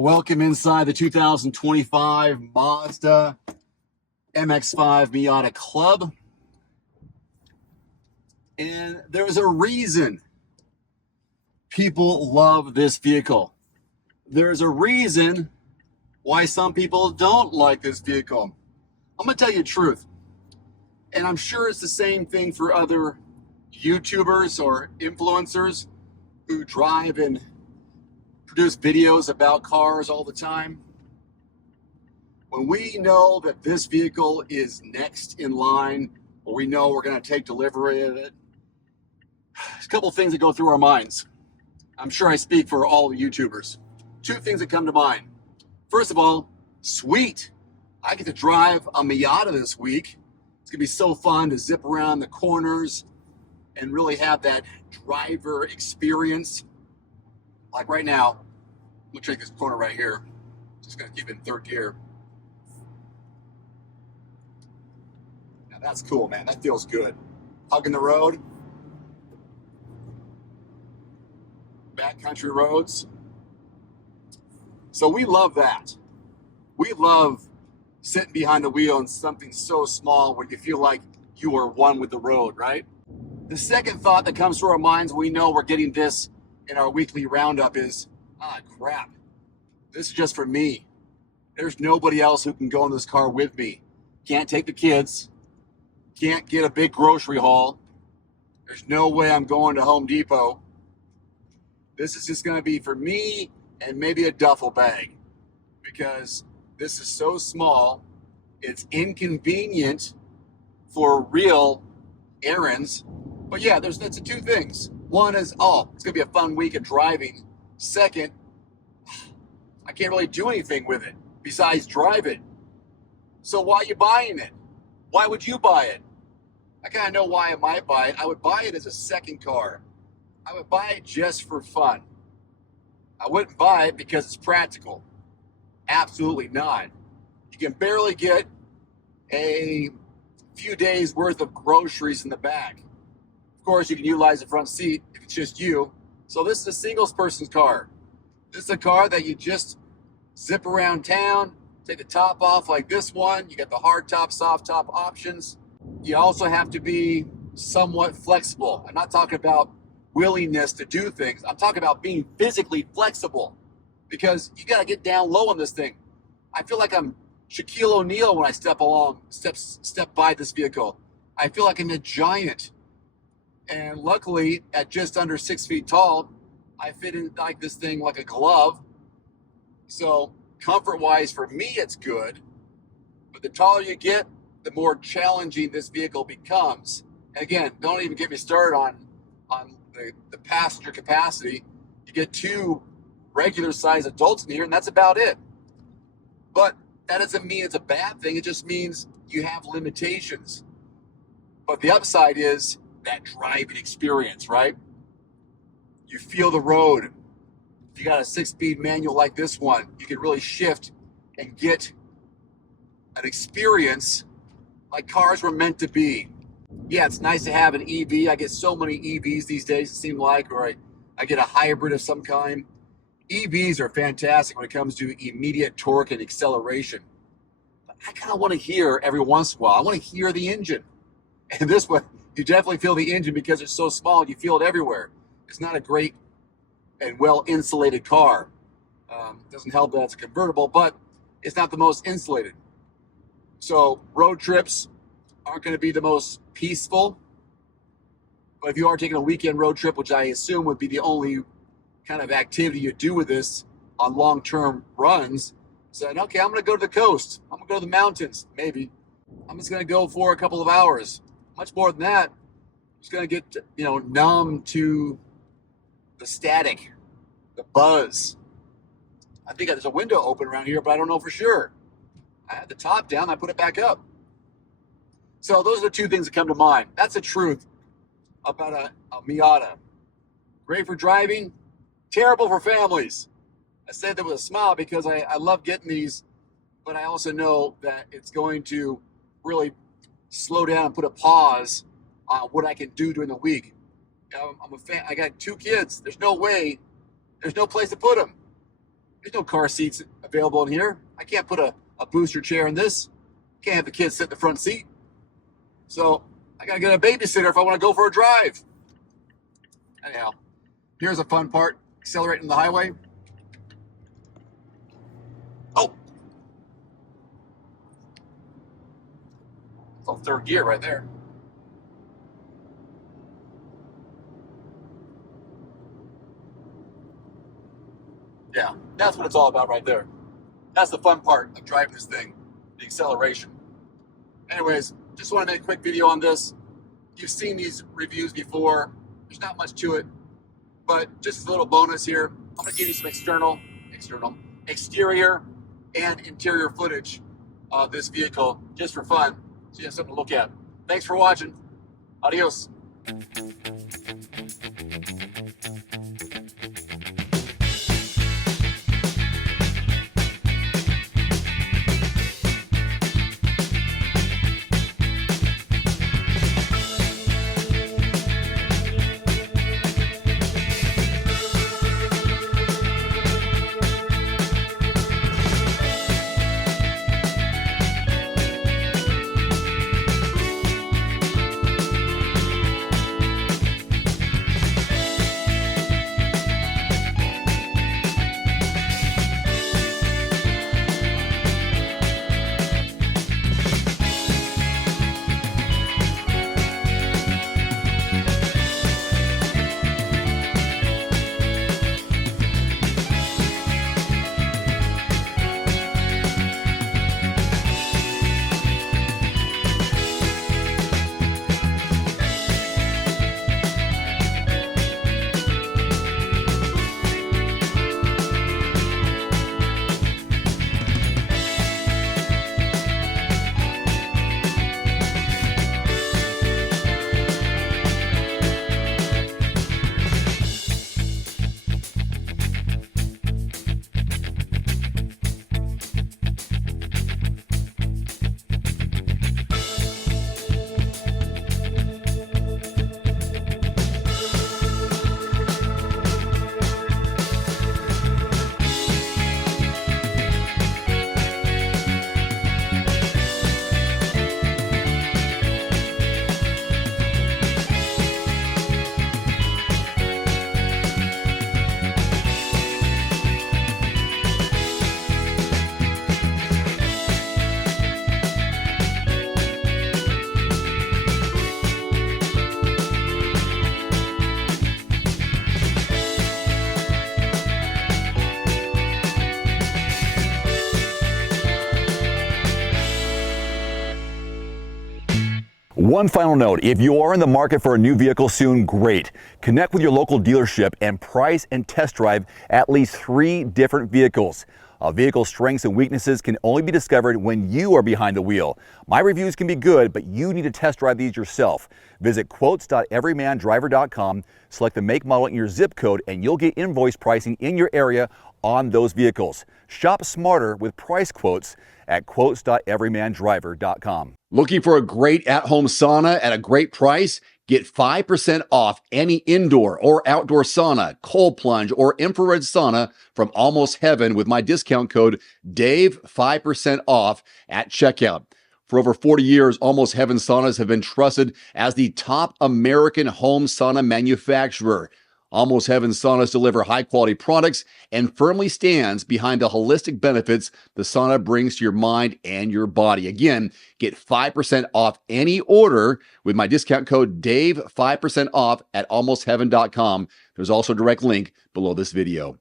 Welcome inside the 2025 Mazda MX-5 Miata Club. And there's a reason people love this vehicle. There's a reason why some people don't like this vehicle. I'm going to tell you the truth. And I'm sure it's the same thing for other YouTubers or influencers who drive and produce videos about cars all the time. When we know that this vehicle is next in line, or we know we're going to take delivery of it, there's a couple of things that go through our minds. I'm sure I speak for all the YouTubers. Two things that come to mind. First of all, sweet. I get to drive a Miata this week. It's going to be so fun to zip around the corners and really have that driver experience. Like right now, I'm going to take this corner right here. Just going to keep it in third gear. Now that's cool, man. That feels good. Hugging the road. Backcountry roads. So we love that. We love sitting behind the wheel in something so small where you feel like you are one with the road, right? The second thought that comes through our minds when we know we're getting this in our weekly roundup is, crap, this is just for me. There's nobody else who can go in this car with me. Can't take the kids. Can't get a big grocery haul. There's no way I'm going to Home Depot. This is just going to be for me and maybe a duffel bag, because this is so small. It's inconvenient for real errands. But yeah, that's two things. One is, it's going to be a fun week of driving. Second, I can't really do anything with it besides drive it. So why are you buying it? Why would you buy it? I kind of know why I might buy it. I would buy it as a second car. I would buy it just for fun. I wouldn't buy it because it's practical. Absolutely not. You can barely get a few days worth of groceries in the back. Of course, you can utilize the front seat if it's just you. So this is a singles person's car. This is a car that you just zip around town, take the top off like this one. You got the hard top, soft top options. You also have to be somewhat flexible. I'm not talking about willingness to do things. I'm talking about being physically flexible, because you got to get down low on this thing. I feel like I'm Shaquille O'Neal when I step by this vehicle. I feel like I'm a giant. And luckily, at just under 6 feet tall, I fit in like this thing like a glove. So comfort-wise, for me, it's good. But the taller you get, the more challenging this vehicle becomes. And again, don't even get me started on the passenger capacity. You get two regular-sized adults in here, and that's about it. But that doesn't mean it's a bad thing. It just means you have limitations. But the upside is that driving experience, right? You feel the road. If you got a 6-speed manual like this one, you can really shift and get an experience like cars were meant to be. Yeah, it's nice to have an EV. I get so many EVs these days, it seems like, or I get a hybrid of some kind. EVs are fantastic when it comes to immediate torque and acceleration. But I kind of want to hear every once in a while, I want to hear the engine. And this one, you definitely feel the engine because it's so small, you feel it everywhere. It's not a great and well-insulated car. Doesn't help that it's a convertible, but it's not the most insulated. So road trips aren't going to be the most peaceful. But if you are taking a weekend road trip, which I assume would be the only kind of activity you do with this on long-term runs, said, okay, I'm going to go to the coast. I'm going to go to the mountains, maybe. I'm just going to go for a couple of hours. Much more than that, I'm just going to get, numb to the static, the buzz. I think there's a window open around here, but I don't know for sure. I had the top down, I put it back up. So those are the two things that come to mind. That's the truth about a Miata. Great for driving, terrible for families. I said that with a smile because I love getting these, but I also know that it's going to really slow down and put a pause on what I can do during the week. I'm a fan. I got two kids. There's no place to put them. There's no car seats available in here. I can't put a booster chair in this. Can't have the kids sit in the front seat. So I gotta get a babysitter if I want to go for a drive. Anyhow, here's a fun part: accelerating the highway. Oh, it's on third gear right there. Yeah, that's what it's all about right there. That's the fun part of driving this thing, the acceleration. Anyways, just want to make a quick video on this. You've seen these reviews before. There's not much to it, but just as a little bonus here, I'm going to give you some exterior and interior footage of this vehicle just for fun, so you have something to look at. Thanks for watching. Adios. One final note, if you are in the market for a new vehicle soon, great. Connect with your local dealership and price and test drive at least 3 different vehicles. A vehicle's strengths and weaknesses can only be discovered when you are behind the wheel. My reviews can be good, but you need to test drive these yourself. Visit quotes.everymandriver.com, select the make, model, and your zip code, and you'll get invoice pricing in your area on those vehicles. Shop smarter with price quotes at quotes.everymandriver.com. Looking for a great at-home sauna at a great price? Get 5% off any indoor or outdoor sauna, cold plunge, or infrared sauna from Almost Heaven with my discount code DAVE, 5% off at checkout. For over 40 years, Almost Heaven saunas have been trusted as the top American home sauna manufacturer. Almost Heaven saunas deliver high-quality products and firmly stands behind the holistic benefits the sauna brings to your mind and your body. Again, get 5% off any order with my discount code DAVE, 5% off at almostheaven.com. There's also a direct link below this video.